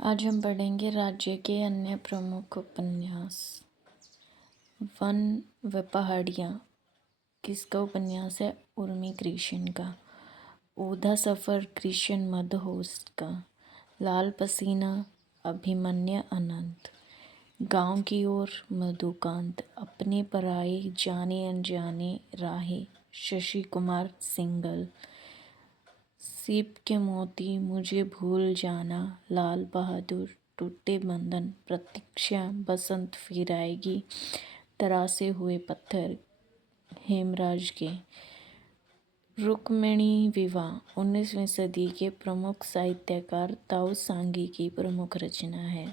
आज हम पढ़ेंगे राज्य के अन्य प्रमुख उपन्यास। वन व पहाड़ियाँ किसका उपन्यास है? उर्मी कृष्ण का। ओधा सफ़र कृष्ण मदहोस्ट का। लाल पसीना अभिमन्यु अनंत। गांव की ओर मधुकांत। अपने पराए जाने अनजाने राहे शशि कुमार सिंघल। सीप के मोती मुझे भूल जाना लाल बहादुर। टूटे बंधन प्रतीक्षा बसंत फिर आएगी। तरासे हुए पत्थर हेमराज के। रुक्मिणी विवाह 19वीं सदी के प्रमुख साहित्यकार ताऊ सांगी की प्रमुख रचना है।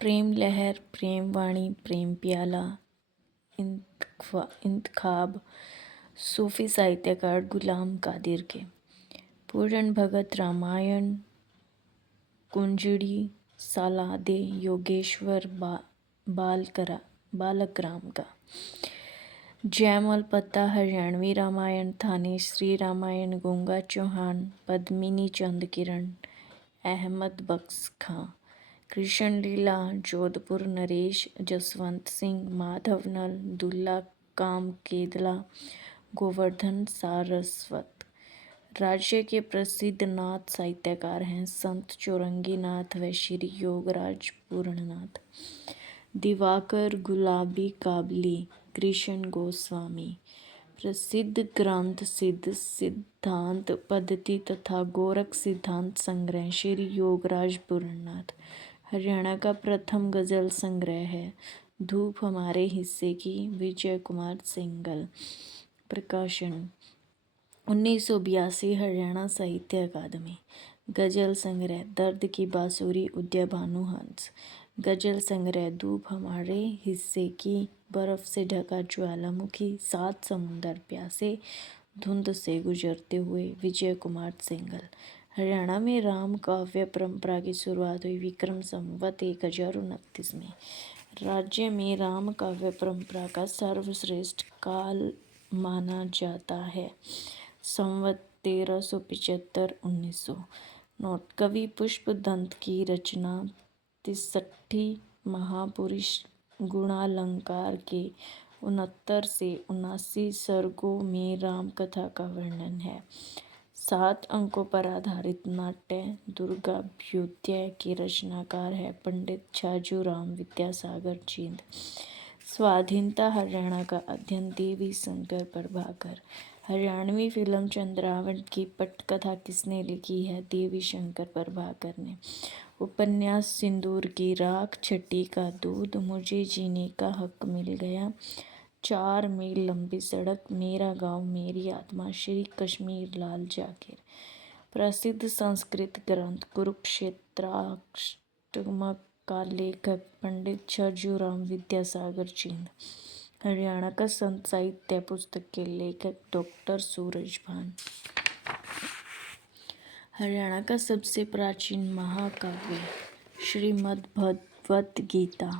प्रेम लहर प्रेम वाणी प्रेम प्याला इंतखाब सूफी साहित्यकार गुलाम कादिर के। पूरन भगत रामायण कुंजड़ी सालादे योगेश्वर बालकराम का। जयमल पत्ता हरियाणवी रामायण थाने श्री रामायण गंगा चौहान पद्मिनी चंद किरण अहमद बख्श खां। कृष्ण लीला जोधपुर नरेश जसवंत सिंह माधवनल दुल्ला काम केदला गोवर्धन सारस्वत। राज्य के प्रसिद्ध नाथ साहित्यकार हैं संत चौरंगी नाथ व श्री योगराज पूर्णनाथ। दिवाकर गुलाबी काबली कृष्ण गोस्वामी। प्रसिद्ध ग्रंथ सिद्ध सिद्धांत पद्धति तथा गोरख सिद्धांत संग्रह श्री योगराज पूर्णनाथ। हरियाणा का प्रथम गजल संग्रह है धूप हमारे हिस्से की विजय कुमार सिंघल। प्रकाशन 1982 हरियाणा साहित्य अकादमी। गजल संग्रह दर्द की बांसुरी उदय भानु हंस। गजल संग्रह धूप हमारे हिस्से की बर्फ से ढका ज्वालामुखी सात समुंदर प्यासे धुंध से गुजरते हुए विजय कुमार सिंघल। हरियाणा में राम काव्य परंपरा की शुरुआत हुई विक्रम संवत 1029 में। राज्य में राम काव्य परंपरा का सर्वश्रेष्ठ काल माना जाता है संवत 1375-1900। नोट कवि पुष्पदंत की रचना 63 महापुरुष गुणालंकार के 69 से 79 सर्गों में राम कथा का वर्णन है। 7 अंकों पर आधारित नाट्य दुर्गाभ्युदय के रचनाकार है पंडित छाजूराम विद्यासागर जींद। स्वाधीनता हरियाणा का अध्ययन देवी शंकर प्रभाकर। हरियाणवी फिल्म चंद्रावत की पटकथा किसने लिखी है? देवी शंकर प्रभाकर ने। उपन्यास सिंदूर की राख छठी का दूध मुझे जीने का हक मिल गया 4 मील लंबी सड़क मेरा गांव मेरी आत्मा श्री कश्मीर लाल जाकिर। प्रसिद्ध संस्कृत ग्रंथ कुरुक्षेत्राष्टक का लेखक पंडित छाजूराम विद्यासागर जींद। हरियाणा का संत साहित्य पुस्तक के लेखक डॉक्टर सूरजभान। हरियाणा का सबसे प्राचीन महाकाव्य श्रीमद् भगवत गीता।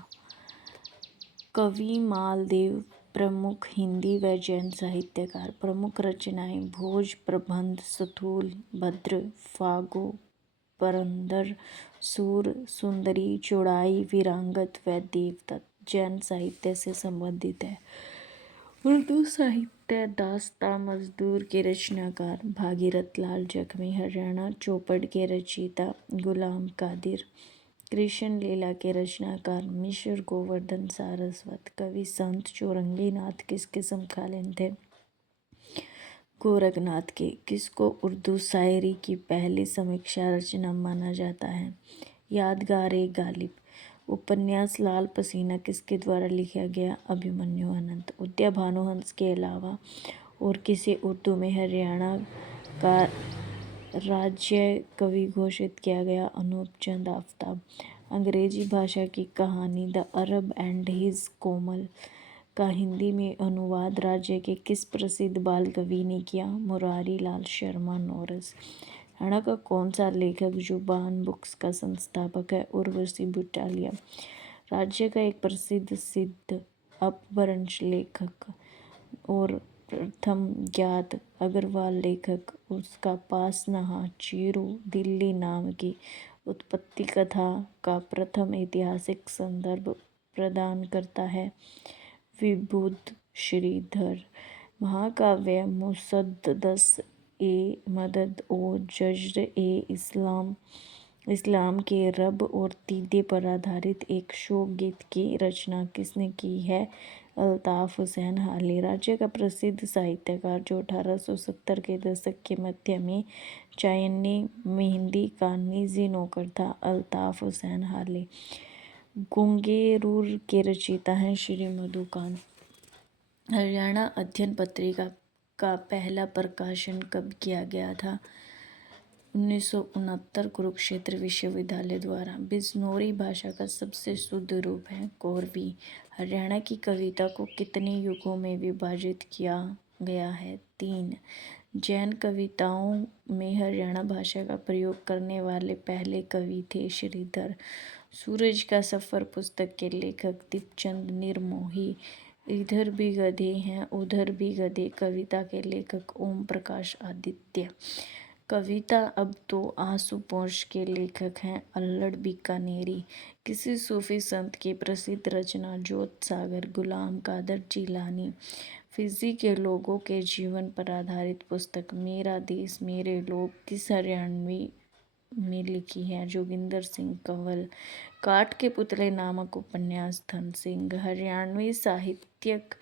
कवि मालदेव प्रमुख हिंदी व जैन साहित्यकार। प्रमुख रचनाएं भोज प्रबंध स्थूल भद्र फागो पुरंदर सूर सुंदरी चौड़ाई वीरांगत व देवदत्त जैन साहित्य से संबंधित है। उर्दू साहित्य दास्तां मजदूर के रचनाकार भागीरथ लाल जख्मी। हरियाणा चौपड़ के रचयिता गुलाम कादिर। कृष्ण लीला के रचनाकार मिश्र गोवर्धन सारस्वत। कवि संत चौरंगी नाथ किसके समकालीन थे? गोरखनाथ के। किसको उर्दू शायरी की पहली समीक्षा रचना माना जाता है? यादगार गालिब। उपन्यास लाल पसीना किसके द्वारा लिखा गया? अभिमन्यु अनंत। उदय भानुहंस के अलावा और किसे उर्दू में हरियाणा का राज्य कवि घोषित किया गया? अनूप चंद आफ्ताब। अंग्रेजी भाषा की कहानी द अरब एंड हिज कोमल का हिंदी में अनुवाद राज्य के किस प्रसिद्ध बाल कवि ने किया? मुरारी लाल शर्मा नोरस। हरियाणा का कौन सा लेखक जुबान बुक्स का संस्थापक है? उर्वशी बुटालिया। राज्य का एक प्रसिद्ध सिद्ध अपभ्रंश लेखक और प्रथम ज्ञात अग्रवाल लेखक उसका पासनहा चीरू दिल्ली नाम की उत्पत्ति कथा का प्रथम ऐतिहासिक संदर्भ प्रदान करता है। विबुध श्रीधर महाकाव्य मुसद्दस ए मदद ओ जज्र ए इस्लाम के रब और तीदे पर आधारित एक शोक गीत की रचना किसने की है? अल्ताफ हुसैन हाली। राज्य का प्रसिद्ध साहित्यकार जो 1870 के दशक के मध्य में चायन्नी मेहंदी का निजी नौकर था, अल्ताफ हुसैन हाली। गुंगेरूर के रचयिता हैं श्री मधुकांत। हरियाणा अध्ययन पत्रिका का पहला प्रकाशन कब किया गया था? 1969 कुरुक्षेत्र विश्वविद्यालय द्वारा। बिजनौरी भाषा का सबसे शुद्ध रूप है कोरवी। हरियाणा की कविता को कितने युगों में विभाजित किया गया है? 3। जैन कविताओं में हरियाणा भाषा का प्रयोग करने वाले पहले कवि थे श्रीधर। सूरज का सफ़र पुस्तक के लेखक दीपचंद निर्मोही। इधर भी गधे हैं उधर भी गधे कविता के लेखक ओम प्रकाश आदित्य। कविता अब तो आंसू पोंछ के लेखक हैं अल्लड़ बीकानेरी। किसी सूफी संत की प्रसिद्ध रचना जोत सागर गुलाम कादर जिलानी। फिजी के लोगों के जीवन पर आधारित पुस्तक मेरा देश मेरे लोग किस हरियाणवी में लिखी है? जोगिंदर सिंह कंवल। काठ के पुतले नामक उपन्यास धन सिंह। हरियाणवी साहित्यिक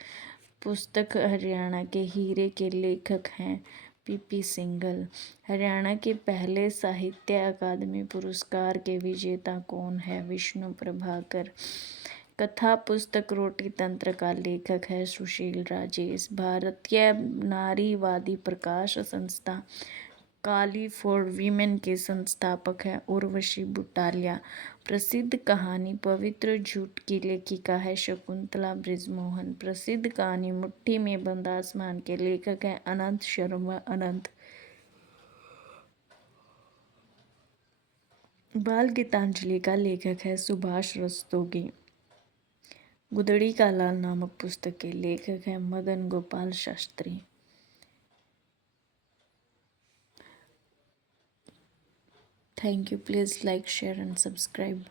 पुस्तक हरियाणा के हीरे के लेखक हैं पीपी सिंघल। हरियाणा के पहले साहित्य अकादमी पुरस्कार के विजेता कौन है? विष्णु प्रभाकर। कथा पुस्तक रोटी तंत्र का लेखक है सुशील राजेश। भारतीय नारीवादी प्रकाश संस्था काली फॉर वीमेन के संस्थापक है उर्वशी बुटालिया। प्रसिद्ध कहानी पवित्र झूठ की लेखिका है शकुंतला बृजमोहन। प्रसिद्ध कहानी मुट्ठी में बंद आसमान के लेखक है अनंत शर्मा अनंत। बाल गीतांजलि का लेखक है सुभाष रस्तोगी। गुदड़ी का लाल नामक पुस्तक के लेखक है Madan Gopal Shastri. Thank you. Please like, share and subscribe.